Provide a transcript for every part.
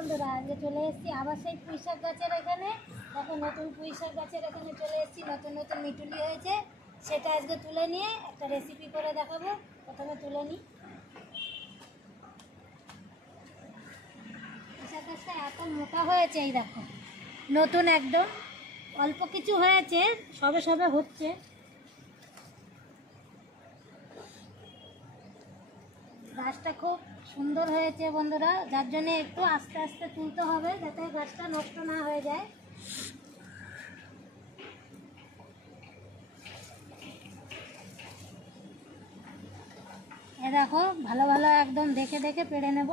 বন্ধুরা, আজকে চলে এসেছি আবার সেই পুঁইশাক গাছের এখানে। দেখো নতুন পুঁইশাক গাছের এখানে চলে এসেছি, নতুন নতুন মিটুলি হয়েছে। সেটা আজকে তুলে নিয়ে একটা রেসিপি করে দেখাবো। প্রথমে তুলে নিই। পুঁইশাক গাছটা এত মোটা হয়েছে, এই দেখো নতুন একদম, অল্প কিছু হয়েছে, সবে সবে হচ্ছে। গাছটা খুব সুন্দর হয়েছে বন্ধুরা, যার জন্য একটু আস্তে আস্তে তুলতে হবে যাতে গাছটা নষ্ট না হয়ে যায়। এ দেখো ভালো ভালো একদম দেখে দেখে পেড়ে নেব।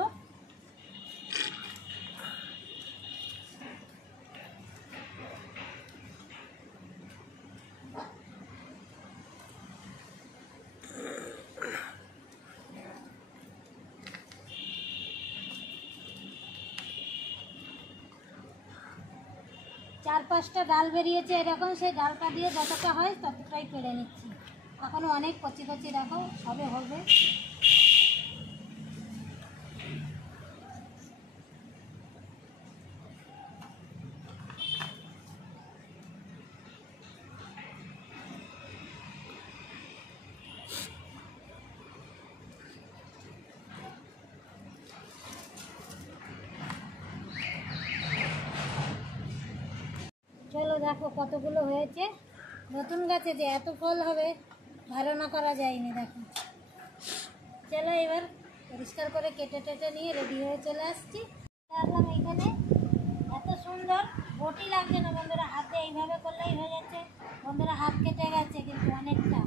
চার পাঁচটা ডাল বেরিয়েছে এরকম, সেই ডালটা দিয়ে যতটা হয় ততটাই পেড়ে নিচ্ছি। এখনো অনেক কচি কচি দেখো, সবে হবে। চলো দেখো কতগুলো হয়েছে। নতুন গাছে যে এত ফল হবে ধারণা করা যায়নি। দেখো চলো এবার পরিষ্কার করে কেটে টেটে নিয়ে রেডি হয়ে চলে আসছি। দেখলাম এইখানে এত সুন্দর, বটি লাগছে না বন্ধুরা, হাতে এইভাবে করলেই হয়ে যাচ্ছে। বন্ধুরা হাত কেটে গেছে কিন্তু অনেকটা,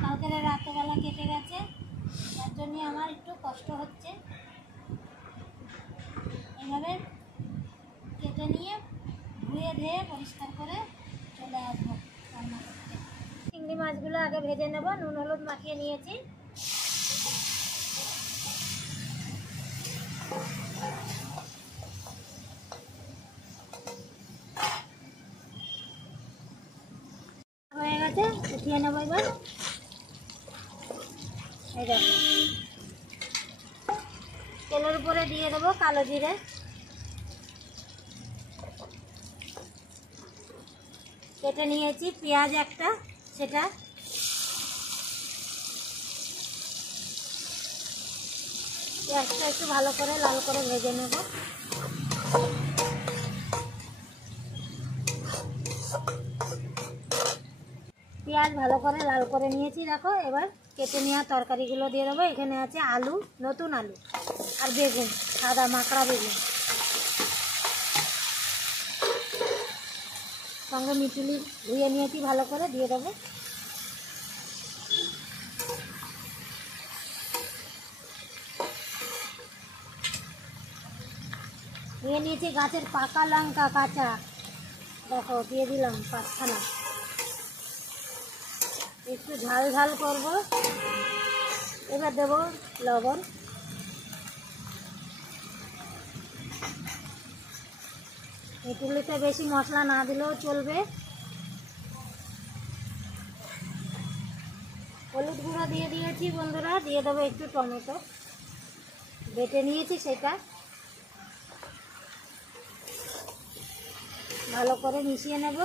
কালকে রাত্রেবেলা কেটে গেছে, তার জন্য আমার একটু কষ্ট হচ্ছে। এইভাবে কেটে নিয়ে ধুয়ে ধুয়ে পরিষ্কার করে চলে আসবো রান্না করতে। চিংড়ি মাছগুলো আগে ভেজে নেব, নুন হলুদ মাখিয়ে নিয়েছি। হয়ে গেছে, উঠিয়ে নেবো এবার। এই দেখো তেলের উপরে দিয়ে দেবো কালো জিরে, কেটে নিয়েছি পেঁয়াজ একটা, সেটা পেঁয়াজটা একটু ভালো করে লাল করে ভেজে নেব। পেঁয়াজ ভালো করে লাল করে নিয়েছি দেখো। এবার কেটে নেওয়া তরকারিগুলো দিয়ে দেবো। এখানে আছে আলু, নতুন আলু, আর বেগুন, সাদা মাকড়া বেগুন, সঙ্গে মিটুলি ধুয়ে নিয়েছি ভালো করে, দিয়ে দেবো। দিয়ে নিয়েছি গাছের পাকা লঙ্কা কাঁচা, দেখো দিয়ে দিলাম 5খানা। একটু ঝাল ঝাল করব। এবার দেব লবণ, মিটুলিতে বেশি মশলা না দিলেও চলবে। হলুদ গুঁড়ো দিয়ে দিয়েছি বন্ধুরা, দিয়ে দেবো একটু টমেটো বেটে নিয়েছি, সেটা ভালো করে মিশিয়ে নেব।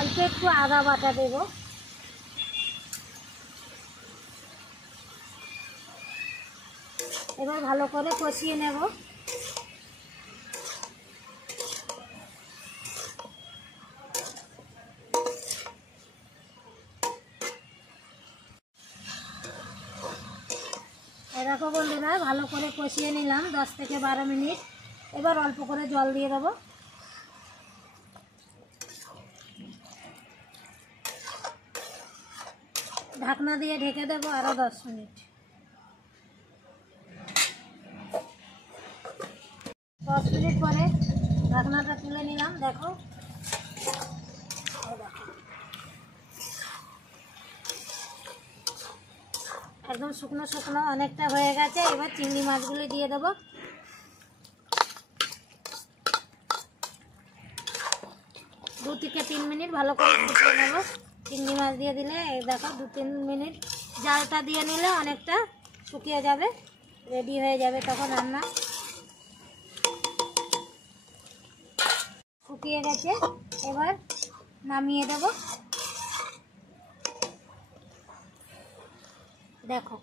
অল্প একটু আদা বাটা দেব। এবার ভালো করে কষিয়ে নেব। দেখো বন্ধুরা ভালো করে কষিয়ে নিলাম 10 থেকে 12 মিনিট। এবার অল্প করে জল দিয়ে দেবো। ঢাকনা দিয়ে ঢেকে দেবো আরও 10 মিনিট। 10 মিনিট পরে ঢাকনাটা তুলে নিলাম। দেখো একদম শুকনো শুকনো অনেকটা হয়ে গেছে। এবার চিংড়ি মাছগুলো দিয়ে দেবো। 2 থেকে 3 মিনিট ভালো করে ফুটিয়ে নেব। চিংড়ি মাছ দিয়ে দিলে দেখো 2-3 মিনিট জালটা দিয়ে নিলে অনেকটা শুকিয়ে যাবে, রেডি হয়ে যাবে তখন রান্না। শুকিয়ে গেছে, এবার নামিয়ে দেব। দেখো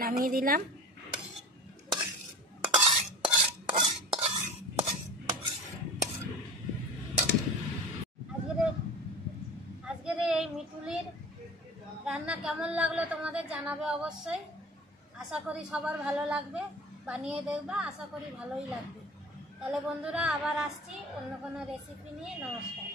নামিয়ে দিলাম। আজকের এই মিতুলির রান্না কেমন লাগলো তোমাদের জানাবে অবশ্যই। আশা করি সবার ভালো লাগবে, বানিয়ে দেখবা, আশা করি ভালোই লাগবে। তাহলে বন্ধুরা আবার আসছি অন্য কোনো রেসিপি নিয়ে। নমস্কার।